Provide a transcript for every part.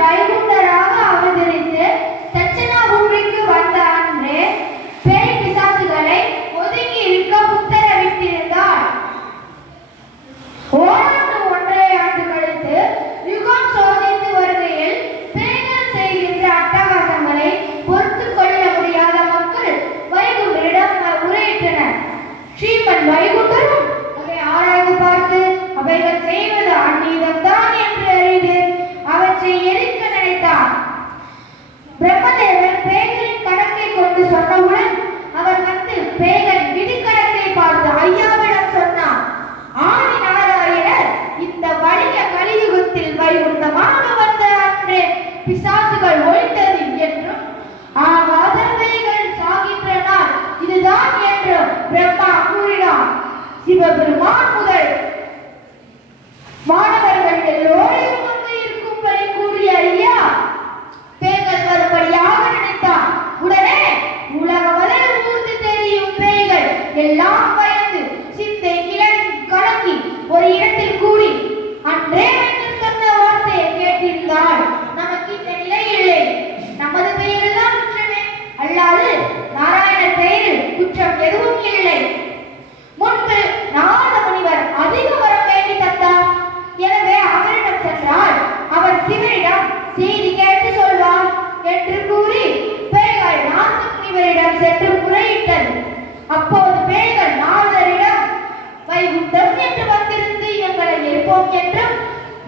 வைகுண்டராக அவதரித்து தட்சணாபூமிக்கு வந்த அன்று பேய் பிசாசுகளை ஒதுங்கி இருக்க உத்தரவிட்டிருந்தார். ஓராண்டு ஒன்றரை ஆண்டு கழித்து யுகம் சோதித்து வருகையில் பேய்கள் செய்கின்ற அட்டகாசங்களை பொறுத்து கொள்ள முடியாத மக்கள் வைகுண்டரிடம் முறையிட்டனர். ஸ்ரீமன் வைகுண்டரும் அதை ஆராய்ந்து பார்த்து அவைகள் செய்வது அந்நீதம்தான் என்று அறிந்து அவற்றை எரிக்க நினைத்தார். பிரம்மதேவர் பேய்களின் கணக்கை கொண்டு சொன்னவுடன் அவர் வந்து பேய்களின் விதிக்கணக்கை பார்த்து ஐயாவிடம் சொன்னார். ஆதி நாராயணர் இந்த வலிய கலியுகத்தில் வைகுண்டமாக வந்த அன்றே பிசாசுகள் ஒழித்தது என்றும் ஆகாத பேய்கள் சாகின்ற நாள் இதுதான் என்று பிரம்மா கூறினார். சிவபெருமான் முதல் மாணவர்கள் எல்லோரையும் அங்கு இருக்கும்படி கூறிய ஐயா பேய்கள் வரும்படியாக நினைத்தார். உடனே உலக முதல் ஊர்ந்து தெரியும் பேய்கள் எல்லாம் பயந்து சிந்தை கலங்கி ஒரு இடத்தில் கூடி அன்றே என்று சொன்ன வார்த்தையை கேட்டிருந்தால் நமக்கு இந்த நிலை இல்லை. நமது பெயரில் தான் குற்றமே அல்லாது நாராயணர் பெயரில் குற்றம் எதுவும் இல்லை. முன்பு நாரத முனிவர் அதிக வரம் வேண்டி தந்தார். எனவே அவரிடம் சென்றால் அவர் சிவனிடம் செய்தி கேட்டு சொல்வார் என்று கூறி பேய்கள் நாரத முனிவரிடம் சென்று முறையிட்டது. அப்போது பேய்கள் நாரதரிடம் வைகுண்டம் என்று வந்திருந்து எங்களை எழுப்போம் என்றும்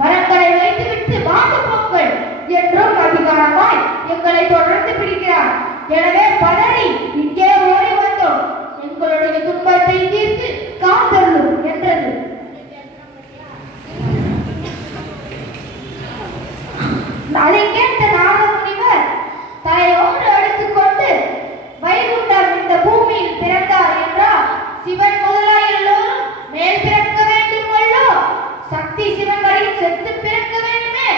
மரங்களை வைத்துவிட்டு வாங்க போங்கள் என்றும் அதிகாரமாய் எங்களை தொடர்ந்து பிடிக்கிறார். எனவே பதறி இங்கே ஓடி வந்தோம். எங்களுடைய துன்பத்தை தீர்த்து காத்தருளும் என்றது. அதை கேட்ட நாரத முனிவர் தலையோடு எடுத்துக்கொண்டு வைகுண்டம் இந்த பூமியில் பிறந்தார் என்றால் சிவன் முதலாய் எல்லோரும் மேல் பிறக்க வேண்டும் அல்லோ, சக்தி சிவன்களையும் செத்து பிறக்க வேண்டுமே,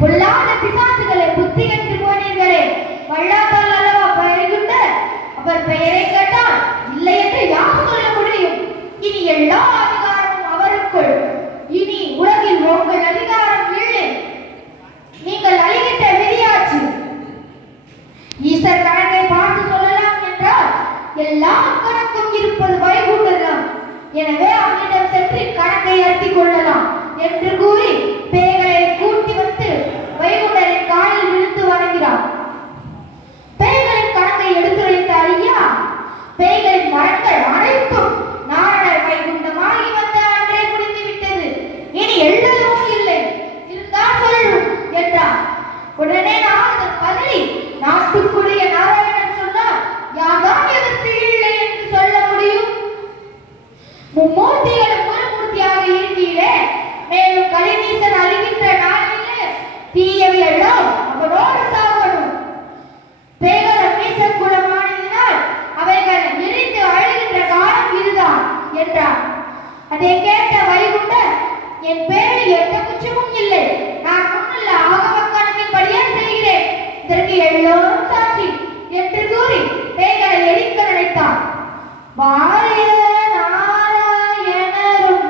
பொல்லாத பிசாசுகளை புத்தி கெட்டு போனீர்களே, வல்லாத்தால் அல்லவா வைகுண்டர், அவர் பெயரை கேட்டால் இல்லை என்று யார் சொல்ல முடியும்? இனி எல்லா அதிகாரமும் அவருக்குள். இனி உலகில் உங்கள் அதிகாரம் இல்லை. நீங்கள் அழிகின்ற விதியாச்சு. ஈஸ்வர் கணக்கை பார்த்து சொல்லலாம் என்றால் எல்லா கணக்கும் இருப்பது வைகுண்டர்தான். எனவே அவனிடம் சென்று கணக்கை ஏற்றிக் கொள்ளலாம் என்று கூறி பேய்களை கூட்டி வந்து வைகுண்டரின் காலில் விழுந்து வணங்கினார். பேய்களின் கணக்கை எடுத்துரைத்த ஐயா பேய்களின் வரங்கள் அனைத்தும் நாரணர் வைகுண்டமாகி வந்த அன்றே முடிந்து விட்டது. இனி எழுதவும் இல்லை, இருந்தால் சொல்லும் என்றார். உடனே நாரதர் பதறி நாட்டுக்குரிய நாராயணன் சொன்னார், யார்தான் எதற்கு இல்லை என்று சொல்ல முடியும்? மும்மூர்த்திகளும் குருமூர்த்தியாக இருந்தீரே, மேலும் கலிநீசன் அழிகின்ற நாளிலே தீயவை எல்லாம் அவனோடு சாகணும். பேய்கள் நீசன் குலமானதினால் அவைகள் எரிந்து அழுகின்ற காலம் இதுதான் என்றார். அதை கேட்ட வைகுண்டர், என் பேரில் எந்த குற்றமும் இல்லை, நான் முன்னுள்ள ஆகம கணக்கின்படியே செய்கிறேன், இதற்கு எல்லோரும் சாட்சி என்று கூறி பேய்களை எரிக்க நினைத்தார். பாரதிய நாராயணரும்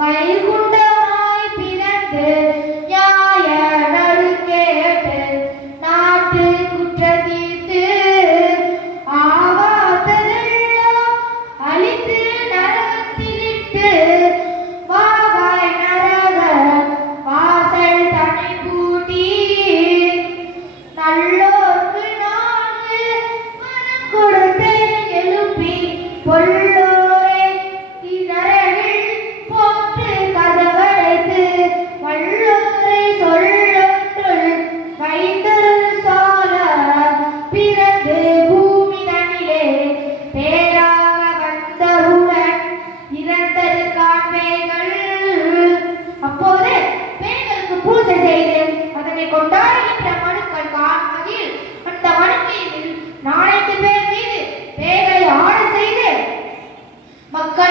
வைகுண்டமாய் பிறந்து நியாய நடு கேட்டு நாட்டு குற்ற தீர்த்து ஆவாதெல்லாம் அழித்து நரகத்திலிட்டு வாவாய் நரக வாசல் தனி பூட்டி நல்லோர்க்கு நான்கு மனம் கொடுத்து எழுப்பி பொல்லோரை நரகில் போட்டு கதவடைத்து வல்லோரை சொல்லொன்றுள் வைத்தருள் சால பிறந்து பூமி தனிலே பேராக வந்தவுடன் இறந்தது காண்பேங்கள். அப்போது பேய்களுக்கு பூஜை செய்து அதனை கொண்டாடுகின்ற மனுக்கள் காண்பதில் அந்த மனுக்கையில் 4 பேர் மீது பேய்களை ஆட செய்து மக்கள்